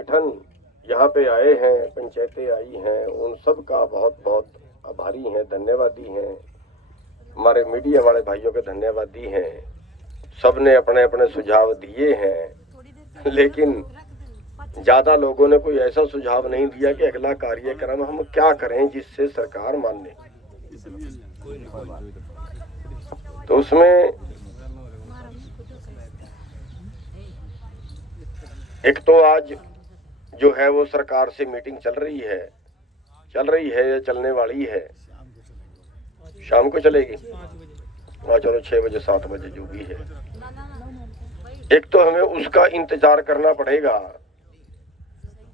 संगठन यहाँ पे आए हैं, पंचायतें आई हैं, उन सब का बहुत बहुत आभारी हैं, धन्यवादी हैं। हमारे मीडिया वाले भाइयों के धन्यवादी हैं। सब ने अपने अपने सुझाव दिए हैं, लेकिन ज्यादा लोगों ने कोई ऐसा सुझाव नहीं दिया कि अगला कार्यक्रम हम क्या करें जिससे सरकार मान ले। तो उसमें एक तो आज जो है वो सरकार से मीटिंग चल रही है या चलने वाली है, शाम को चलेगी। हाँ चलो 6 बजे 7 बजे जो भी है। एक तो हमें उसका इंतजार करना पड़ेगा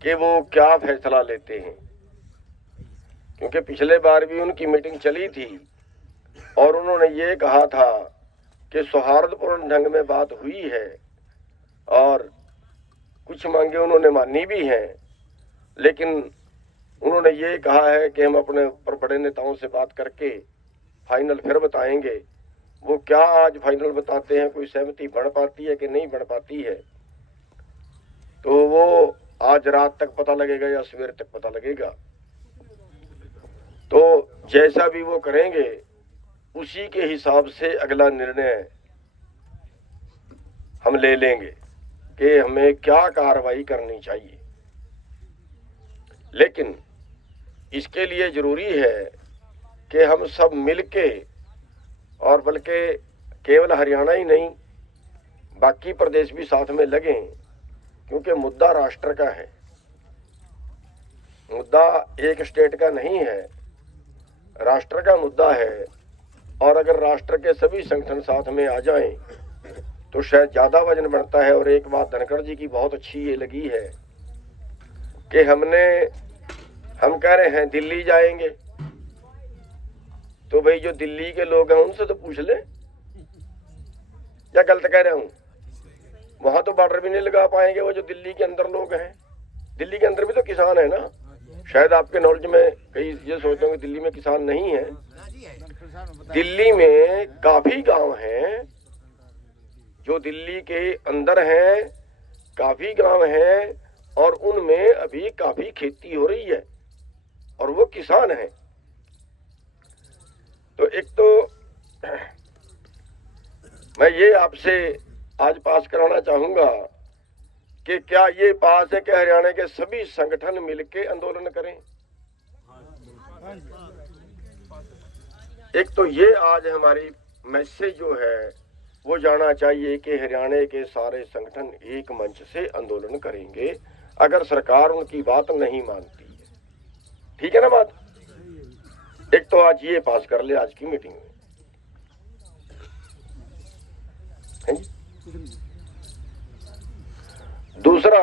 कि वो क्या फैसला लेते हैं, क्योंकि पिछले बार भी उनकी मीटिंग चली थी और उन्होंने ये कहा था कि सौहार्दपूर्ण ढंग में बात हुई है और कुछ मांगे उन्होंने मानी भी हैं, लेकिन उन्होंने ये कहा है कि हम अपने ऊपर बड़े नेताओं से बात करके फाइनल फिर बताएंगे। वो क्या आज फाइनल बताते हैं, कोई सहमति बढ़ पाती है कि नहीं बढ़ पाती है, तो वो आज रात तक पता लगेगा या सवेर तक पता लगेगा। तो जैसा भी वो करेंगे उसी के हिसाब से अगला निर्णय हम ले लेंगे कि हमें क्या कार्रवाई करनी चाहिए। लेकिन इसके लिए जरूरी है कि हम सब मिलके, और बल्कि केवल हरियाणा ही नहीं बाकी प्रदेश भी साथ में लगें, क्योंकि मुद्दा राष्ट्र का है, मुद्दा एक स्टेट का नहीं है, राष्ट्र का मुद्दा है। और अगर राष्ट्र के सभी संगठन साथ में आ जाएं तो शायद ज्यादा वजन बढ़ता है। और एक बात धनखड़ जी की बहुत अच्छी ये लगी है कि हम कह रहे हैं दिल्ली जाएंगे, तो भाई जो दिल्ली के लोग हैं उनसे तो पूछ ले, या गलत कह रहा हूं? वहां तो बॉर्डर भी नहीं लगा पाएंगे वो जो दिल्ली के अंदर लोग हैं। दिल्ली के अंदर भी तो किसान है ना। शायद आपके नॉलेज में कई ये सोचते हैं कि दिल्ली में किसान नहीं है। दिल्ली में काफी गांव हैं जो दिल्ली के अंदर हैं, काफी गांव हैं और उनमें अभी काफी खेती हो रही है और वो किसान हैं। तो एक तो मैं ये आपसे आज पास कराना चाहूंगा कि क्या ये पास है कि हरियाणा के सभी संगठन मिलकर आंदोलन करें। एक तो ये आज हमारी मैसेज जो है वो जाना चाहिए कि हरियाणा के सारे संगठन एक मंच से आंदोलन करेंगे अगर सरकार उनकी बात नहीं मानती है। ठीक है ना बात? एक तो आज ये पास कर ले आज की मीटिंग में, है जी? दूसरा,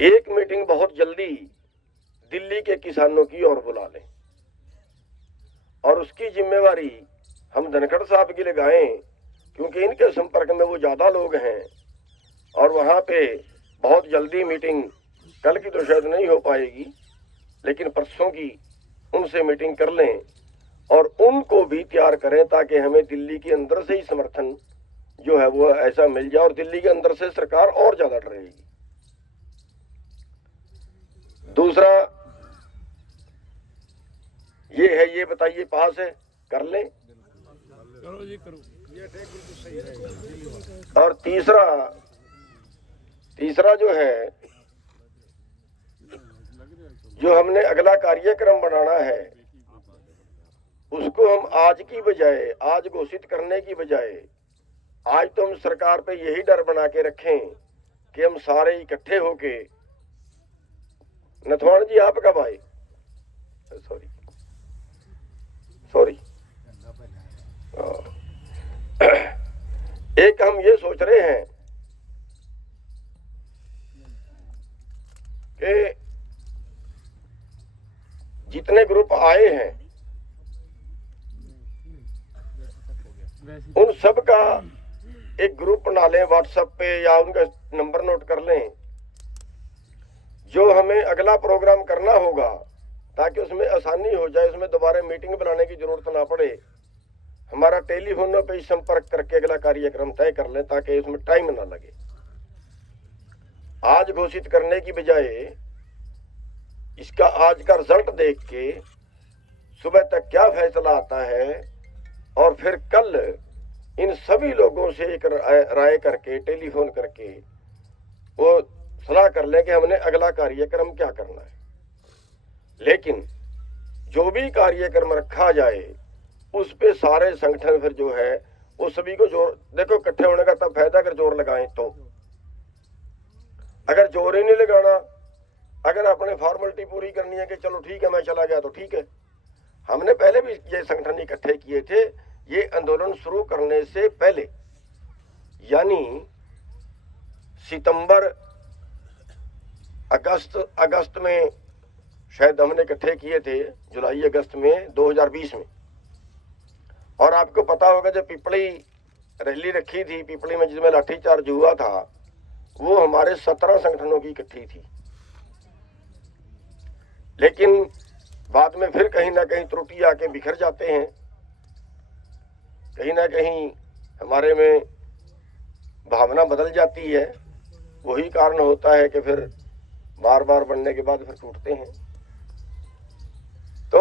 एक मीटिंग बहुत जल्दी दिल्ली के किसानों की ओर बुला लें और उसकी जिम्मेवारी हम धनखड़ साहब की लगाएं, क्योंकि इनके संपर्क में वो ज्यादा लोग हैं और वहां पे बहुत जल्दी मीटिंग, कल की तो शायद नहीं हो पाएगी लेकिन परसों की उनसे मीटिंग कर लें और उनको भी तैयार करें ताकि हमें दिल्ली के अंदर से ही समर्थन जो है वो ऐसा मिल जाए और दिल्ली के अंदर से सरकार और ज्यादा डरेगी। दूसरा ये है, ये बताइए पास है, कर लें? करो जी करो, ये बिल्कुल सही है। और तीसरा जो है, जो हमने अगला कार्यक्रम बनाना है उसको हम आज की बजाय, आज घोषित करने की बजाय, आज तो हम सरकार पे यही डर बना के रखें कि हम सारे इकट्ठे होके, नथवान जी आप कब आए? सॉरी एक हम ये सोच रहे हैं कि जितने ग्रुप आए हैं उन सब का एक ग्रुप बना लें व्हाट्सएप पे या उनका नंबर नोट कर लें, जो हमें अगला प्रोग्राम करना होगा ताकि उसमें आसानी हो जाए, उसमें दोबारा मीटिंग बुलाने की जरूरत ना पड़े। हमारा टेलीफोन पे ही संपर्क करके अगला कार्यक्रम तय कर लें ताकि उसमें टाइम ना लगे। आज घोषित करने की बजाय इसका आज का रिजल्ट देख के सुबह तक क्या फैसला आता है और फिर कल इन सभी लोगों से एक राय करके टेलीफोन करके वो सलाह कर लें कि हमने अगला कार्यक्रम क्या करना है। लेकिन जो भी कार्यक्रम रखा जाए उस पे सारे संगठन फिर जो है वो सभी को जोर, देखो इकट्ठे होने का तब फायदा अगर जोर लगाएं तो, अगर जोर ही नहीं लगाना, अगर अपने फॉर्मेलिटी पूरी करनी है कि चलो ठीक है मैं चला गया तो ठीक है। हमने पहले भी ये संगठन इकट्ठे किए थे ये आंदोलन शुरू करने से पहले, यानी सितंबर अगस्त में शायद हमने इकट्ठे किए थे, जुलाई अगस्त में 2020 में। और आपको पता होगा जब पिपली रैली रखी थी पिपली में जिसमें लाठीचार्ज हुआ था, वो हमारे 17 संगठनों की इकट्ठी थी। लेकिन बाद में फिर कहीं ना कहीं त्रुटि आके बिखर जाते हैं, कहीं ना कहीं हमारे में भावना बदल जाती है। वही कारण होता है कि फिर बार बार बनने के बाद फिर टूटते हैं। तो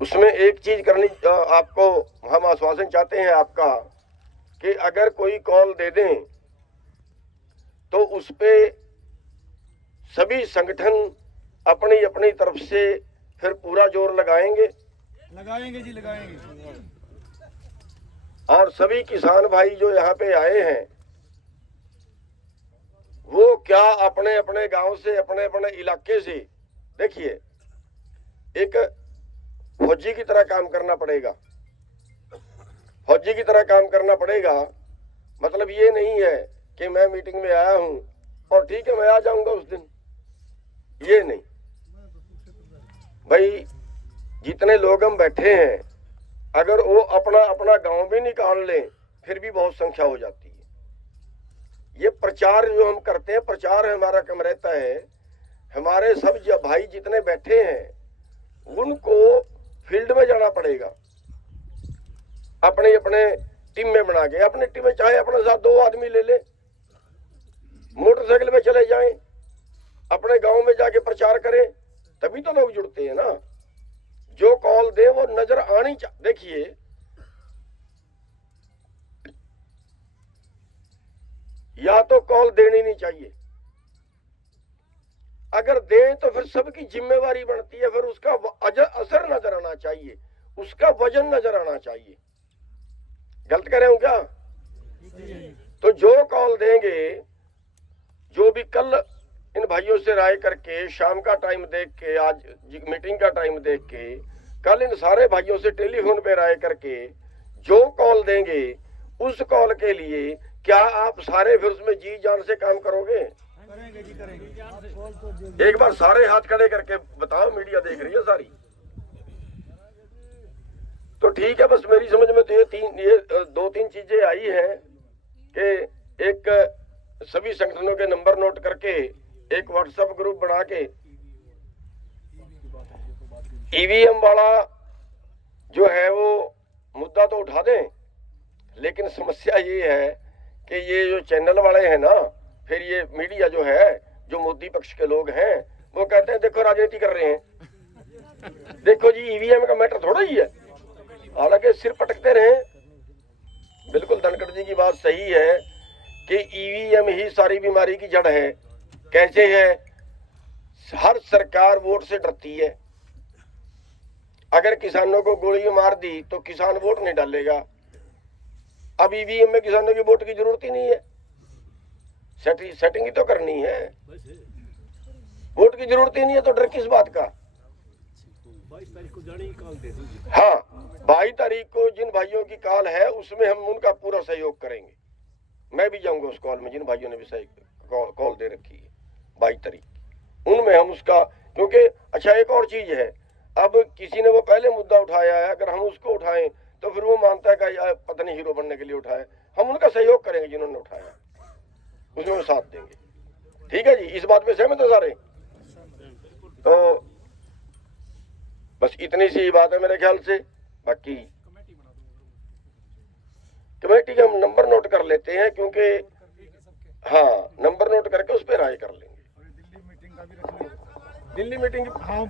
उसमें एक चीज करनी, आपको हम आश्वासन चाहते हैं आपका कि अगर कोई कॉल दे दें तो उस पे सभी संगठन अपनी अपनी तरफ से फिर पूरा जोर लगाएंगे जी लगाएंगे। और सभी किसान भाई जो यहाँ पे आए हैं वो क्या अपने अपने गांव से अपने अपने इलाके से, देखिए एक फौजी की तरह काम करना पड़ेगा। फौजी की तरह काम करना पड़ेगा मतलब ये नहीं है कि मैं मीटिंग में आया हूं और ठीक है मैं आ जाऊंगा उस दिन, ये नहीं भाई। जितने लोग हम बैठे हैं अगर वो अपना अपना गांव भी निकाल लें फिर भी बहुत संख्या हो जाती है। ये प्रचार जो हम करते हैं, प्रचार हमारा कम रहता है। हमारे सब भाई जितने बैठे हैं उनको फील्ड में जाना पड़ेगा, अपने अपने टीम में बना के, अपने टीम में चाहे अपने साथ 2 आदमी ले ले, मोटरसाइकिल में चले जाएं, अपने गांव में जाके प्रचार करें, तभी तो लोग जुड़ते हैं ना। जो कॉल दे वो नजर आनी चाहिए। देखिए या तो कॉल देनी नहीं चाहिए, अगर दें तो फिर सबकी जिम्मेवारी बनती है, फिर उसका असर नजर आना चाहिए, उसका वजन नजर आना चाहिए। गलत कह रहे हो क्या? तो जो कॉल देंगे, जो भी कल इन भाइयों से राय करके शाम का टाइम देख के, आज मीटिंग का टाइम देख के, कल इन सारे भाइयों से टेलीफोन पे राय करके जो कॉल देंगे उस कॉल के लिए क्या आप सारे फिर उसमें जी जान से काम करोगे? करेंगे जी करेंगे। एक बार सारे हाथ खड़े करके बताओ, मीडिया देख रही है सारी। तो ठीक है, बस मेरी समझ में तो ये 2-3 चीजें आई हैं कि एक सभी संगठनों के नंबर नोट करके एक व्हाट्सएप ग्रुप बना के ईवीएम वाला जो है वो मुद्दा तो उठा दें। लेकिन समस्या ये है कि ये जो चैनल वाले हैं ना, फिर ये मीडिया जो है, जो मोदी पक्ष के लोग हैं, वो कहते हैं देखो राजनीति कर रहे हैं। देखो जी ईवीएम का मैटर थोड़ा ही है, हालांकि सिर पटकते रहे। बिल्कुल धनखड़ जी की बात सही है कि ईवीएम ही सारी बीमारी की जड़ है। कैसे है? हर सरकार वोट से डरती है। अगर किसानों को गोली मार दी तो किसान वोट नहीं डालेगा। अब ईवीएम में किसानों की वोट की जरूरत ही नहीं है, सेटिंग ही तो करनी है, वोट की जरूरत ही नहीं है, तो डर किस बात का? 22 तारीख को जाने की कॉल दे दीजिए। हाँ, 22 तारीख को जिन भाइयों की कॉल है उसमें हम उनका पूरा सहयोग करेंगे। मैं भी जाऊंगा उस कॉल में, जिन भाइयों ने भी कॉल दे रखी है 22 तारीख, उनमें हम उसका, क्योंकि अच्छा एक और चीज है, अब किसी ने वो पहले मुद्दा उठाया है, अगर हम उसको उठाएं तो फिर वो मानता है कि पता नहीं हीरो बनने के लिए उठाया। हम उनका सहयोग करेंगे जिन्होंने उठाया, उसमें हम साथ देंगे। ठीक है जी, इस बात पे सहमत है सारे? तो बस इतनी सी बात है मेरे ख्याल से। बाकी कमेटी का हम नंबर नोट कर लेते हैं, क्योंकि हाँ नंबर नोट करके उस पर राय कर लेंगे। दिल्ली मीटिंग का भी रख लो। दिल्ली मीटिंग हाँ